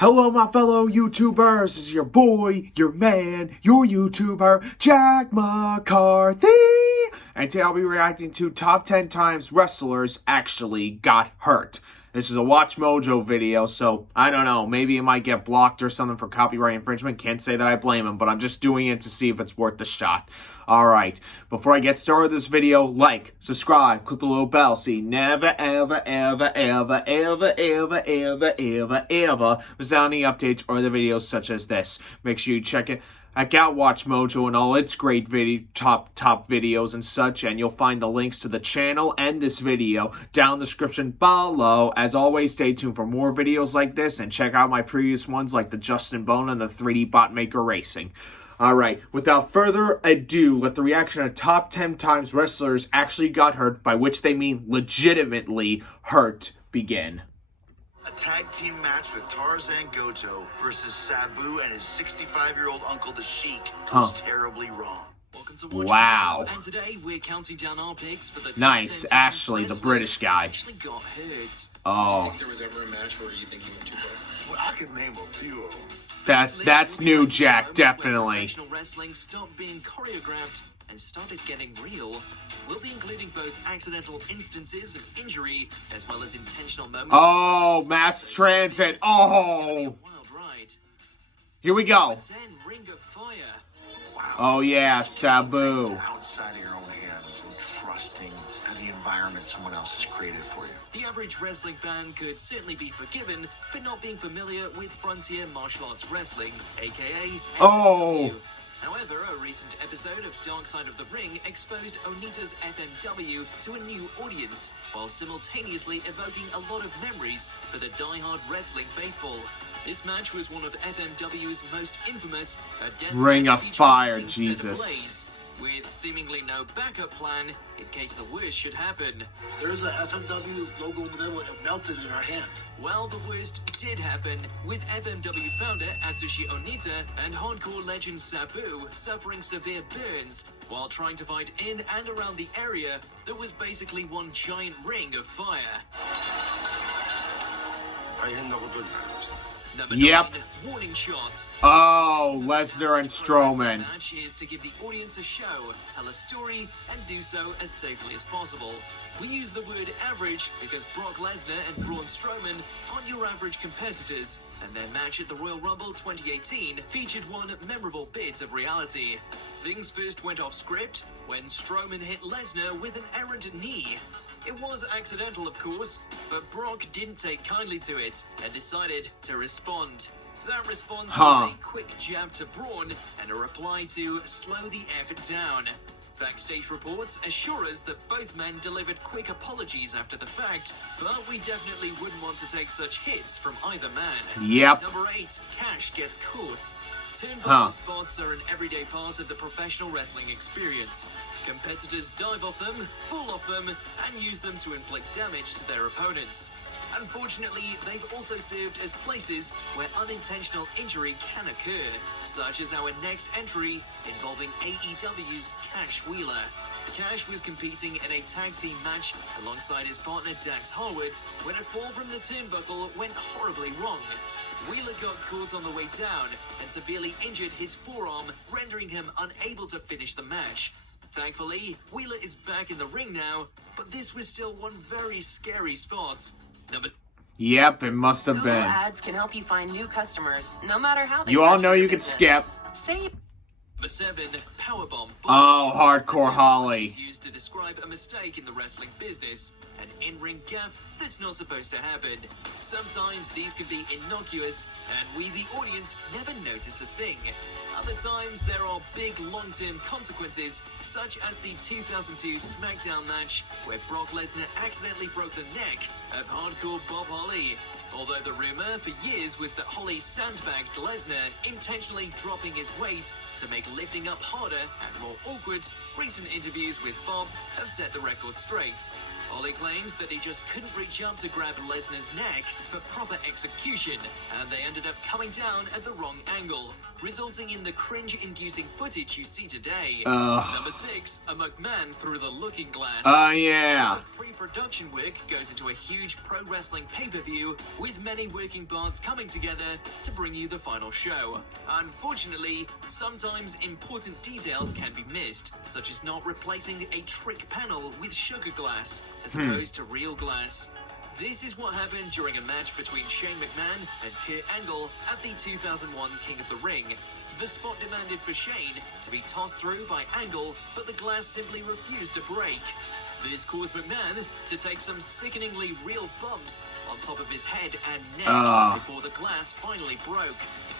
Hello, my fellow YouTubers. This is your boy, your man, your YouTuber, Jack McCarthy. And today I'll be reacting to top 10 times wrestlers actually got hurt. This is a Watch Mojo video, so I don't know. Maybe it might get blocked or something for copyright infringement. Can't say that I blame him, but I'm just doing it to see if it's worth the shot. Alright, before I get started with this video, like, subscribe, click the little bell so you never, ever, ever, ever, ever, ever, ever, ever, ever miss out on any updates or other videos such as this. Make sure you check it. I got Watch Mojo and all its great top videos and such, and you'll find the links to the channel and this video down in the description below. As always, stay tuned for more videos like this and check out my previous ones like the Justin Bone and the 3D Bot Maker Racing. Alright, without further ado, let the reaction of top 10 times wrestlers actually got hurt, by which they mean legitimately hurt, begin. A tag team match with Tarzan Goto versus Sabu and his 65-year-old uncle, the Sheik, goes terribly wrong. Welcome to Watch Wow. Mojo, and today we're counting down our picks for the Nice, Ashley, the British guy. Actually got hurt. Oh. Think there was ever a match where you think he went too far? Well, I can name a few of them. That's new, Jack, definitely. Professional wrestling stopped being choreographed and started getting real. We'll be including both accidental instances of injury as well as intentional moments. Oh, mass transit. Oh. Wild ride. Here we go. Then Ring of Fire. Wow. Oh, yeah, Sabu. Outside of your own hands and trusting in the environment someone else has created for you. The average wrestling fan could certainly be forgiven for not being familiar with frontier martial arts wrestling, aka Oh. FMW. However, a recent episode of Dark Side of the Ring exposed Onita's FMW to a new audience, while simultaneously evoking a lot of memories for the die-hard wrestling faithful. This match was one of FMW's most infamous, a death Ring match of featuring Fire, rings set Jesus. ablaze, with seemingly no backup plan in case the worst should happen. There's a FMW logo in the middle and melted in our hand. Well, the worst did happen, with FMW founder Atsushi Onita and hardcore legend Sabu suffering severe burns while trying to fight in and around the area that was basically one giant ring of fire. Number Yep. 9, warning shot. Oh, Lesnar and Strowman. The match is to give the audience a show, tell a story, and do so as safely as possible. We use the word average because Brock Lesnar and Braun Strowman aren't your average competitors, and their match at the Royal Rumble 2018 featured one memorable bit of reality. Things first went off script when Strowman hit Lesnar with an errant knee. It was accidental, of course, but Brock didn't take kindly to it and decided to respond. That response was a quick jab to Braun and a reply to slow the effort down. Backstage reports assure us that both men delivered quick apologies after the fact, but we definitely wouldn't want to take such hits from either man. Yep. Number 8, Cash gets caught. Turnbuckle spots are an everyday part of the professional wrestling experience. Competitors dive off them, fall off them, and use them to inflict damage to their opponents. Unfortunately, they've also served as places where unintentional injury can occur, such as our next entry involving AEW's Cash Wheeler. Cash was competing in a tag team match alongside his partner Dax Harwood when a fall from the turnbuckle went horribly wrong. Wheeler got caught on the way down and severely injured his forearm, rendering him unable to finish the match. Thankfully, Wheeler is back in the ring now, but this was still one very scary spot. Yep, it must have Google been. ads can help you find new customers, no matter how they You all search know for you can business. skip. Say Number 7, Powerbomb. Oh, Hardcore The term Holly. is used to describe a mistake in the wrestling business, an in-ring gaffe that's not supposed to happen. Sometimes these can be innocuous, and we, the audience, never notice a thing. Other times there are big long-term consequences, such as the 2002 SmackDown match, where Brock Lesnar accidentally broke the neck of Hardcore Bob Holly. Although the rumor for years was that Holly sandbagged Lesnar, intentionally dropping his weight to make lifting up harder and more awkward, recent interviews with Bob have set the record straight. Ollie claims that he just couldn't reach up to grab Lesnar's neck for proper execution, and they ended up coming down at the wrong angle, resulting in the cringe-inducing footage you see today. Number 6, a McMahon through the looking glass. Yeah. The pre-production work goes into a huge pro wrestling pay-per-view with many working parts coming together to bring you the final show. Unfortunately, sometimes important details can be missed, such as not replacing a trick panel with sugar glass as opposed to real glass. This is what happened during a match between Shane McMahon and Kurt Angle at the 2001 King of the Ring. The spot demanded for Shane to be tossed through by Angle, but the glass simply refused to break. This caused McMahon to take some sickeningly real bumps on top of his head and neck before the glass finally broke.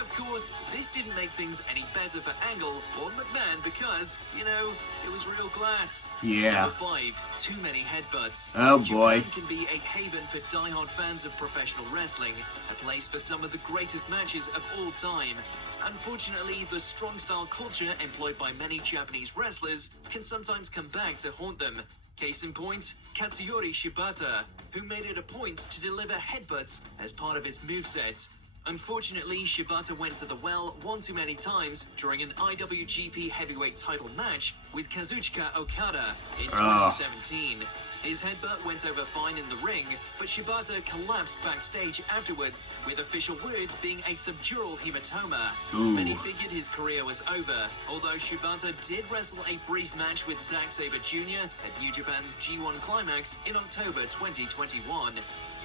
Of course, this didn't make things any better for Angle or McMahon because, you know, it was real glass. Yeah. Number 5, too many headbutts. Oh boy. Japan can be a haven for die-hard fans of professional wrestling, a place for some of the greatest matches of all time. Unfortunately, the strong style culture employed by many Japanese wrestlers can sometimes come back to haunt them. Case in point, Katsuyori Shibata, who made it a point to deliver headbutts as part of his moveset. Unfortunately, Shibata went to the well one too many times during an IWGP Heavyweight title match with Kazuchika Okada in 2017. His headbutt went over fine in the ring, but Shibata collapsed backstage afterwards, with official word being a subdural hematoma. Many figured his career was over, although Shibata did wrestle a brief match with Zack Sabre Jr. at New Japan's G1 Climax in October 2021.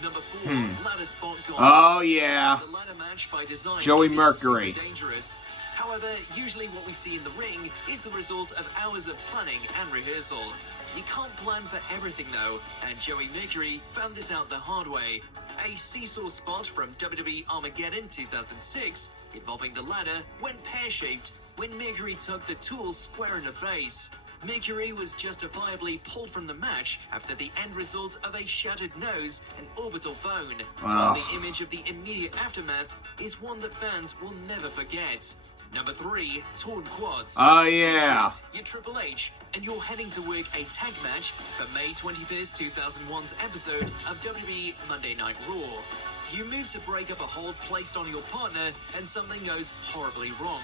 Number 4, ladder spot gone. Oh yeah. The ladder match by design Joey can be Mercury. super dangerous. However, usually what we see in the ring is the result of hours of planning and rehearsal. You can't plan for everything though, and Joey Mercury found this out the hard way. A seesaw spot from WWE Armageddon 2006 involving the ladder went pear-shaped when Mercury took the tools square in the face. Mercury was justifiably pulled from the match after the end result of a shattered nose and orbital bone, while the image of the immediate aftermath is one that fans will never forget. Number 3, torn quads. Oh yeah. You're Triple H, and you're heading to work a tag match for May 21st, 2001's episode of WWE Monday Night Raw. You move to break up a hold placed on your partner, and something goes horribly wrong.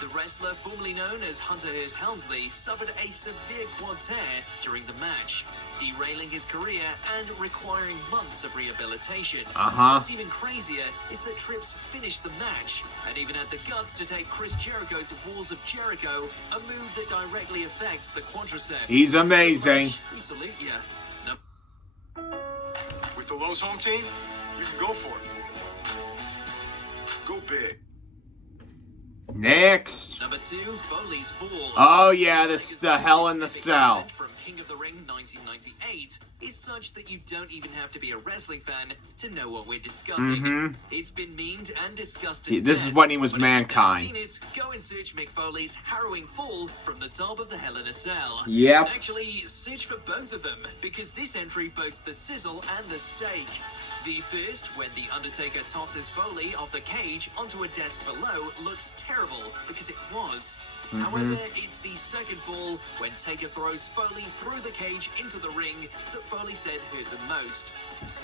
The wrestler formerly known as Hunter Hearst Helmsley suffered a severe quad tear during the match, derailing his career and requiring months of rehabilitation. What's even crazier is that Trips finished the match and even had the guts to take Chris Jericho's Walls of Jericho, a move that directly affects the quadriceps. He's amazing. So we salute ya. With the Lowe's home team, you can go for it. Go big. Next. Number 2, Foley's Fall. Oh yeah, this is the Hell in the Cell. From King of the Ring 1998 is such that you don't even have to be a wrestling fan to know what we're discussing. It's been memed and discussed to This is death, when he was but if you've never Mankind. seen it, go and search Mick Foley's harrowing fall from the top of the Hell in a Cell. Yep. Actually, search for both of them, because this entry boasts the sizzle and the steak. The first, when The Undertaker tosses Foley off the cage onto a desk below, looks terrible, because it was. However, it's the second fall, when Taker throws Foley through the cage into the ring, that Foley said hurt the most.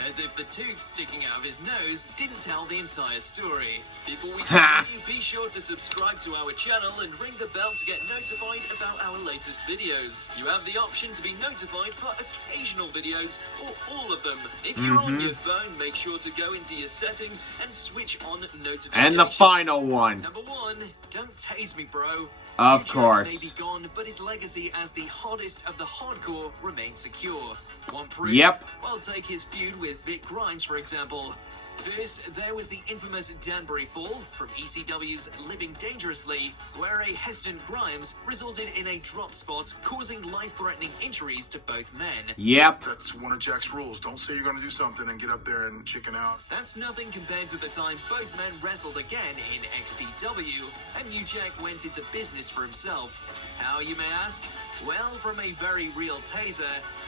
As if the tooth sticking out of his nose didn't tell the entire story. Before we continue, be sure to subscribe to our channel and ring the bell to get notified about our latest videos. You have the option to be notified for occasional videos, or all of them. If you're on your phone, make sure to go into your settings and switch on notifications. And the final one. Number 1, don't tase me, bro. Of New Jack course. may be gone, but his legacy as the hardest of the hardcore remains secure. Want proof? Yep. I'll take his feud with Vic Grimes, for example. First, there was the infamous Danbury Fall from ECW's Living Dangerously, where a hesitant Grimes resulted in a drop spot, causing life-threatening injuries to both men. Yep. That's one of Jack's rules. Don't say you're going to do something and get up there and chicken out. That's nothing compared to the time both men wrestled again in XPW, and New Jack went into business for himself. How, you may ask? Well, from a very real taser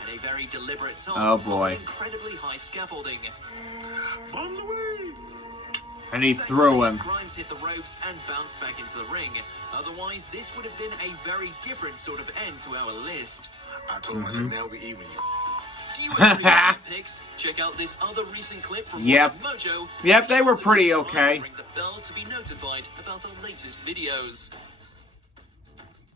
and a very deliberate toss Oh, boy. of incredibly high scaffolding. Bombs away! And he threw him. Grimes hit the ropes and bounced back into the ring. Otherwise, this would have been a very different sort of end to our list. I told him, I said, now we even you. Do you agree with my picks? Check out this other recent clip from Yep. Mojo. Yep, they were Be sure to pretty subscribe okay. and ring the bell to be notified about our latest videos.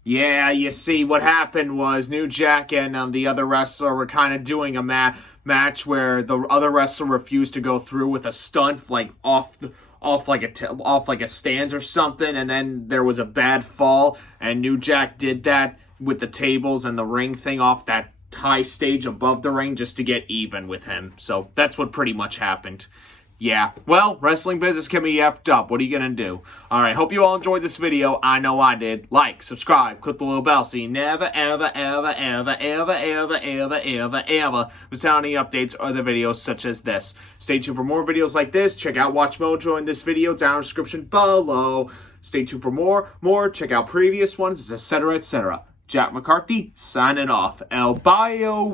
Yeah, you see, what happened was New Jack and the other wrestler were kind of doing a match where the other wrestler refused to go through with a stunt, like off like a stands or something, and then there was a bad fall, and New Jack did that with the tables and the ring thing off that high stage above the ring just to get even with him. So that's what pretty much happened. Yeah, well, wrestling business can be effed up. What are you going to do? Alright, hope you all enjoyed this video. I know I did. Like, subscribe, click the little bell so you never, ever, ever, ever, ever, ever, ever, ever, ever miss out on any updates or other videos such as this. Stay tuned for more videos like this. Check out Watch Mojo in this video down in the description below. Stay tuned for more. Check out previous ones, etc., etc. Jack McCarthy, signing off. El Bio.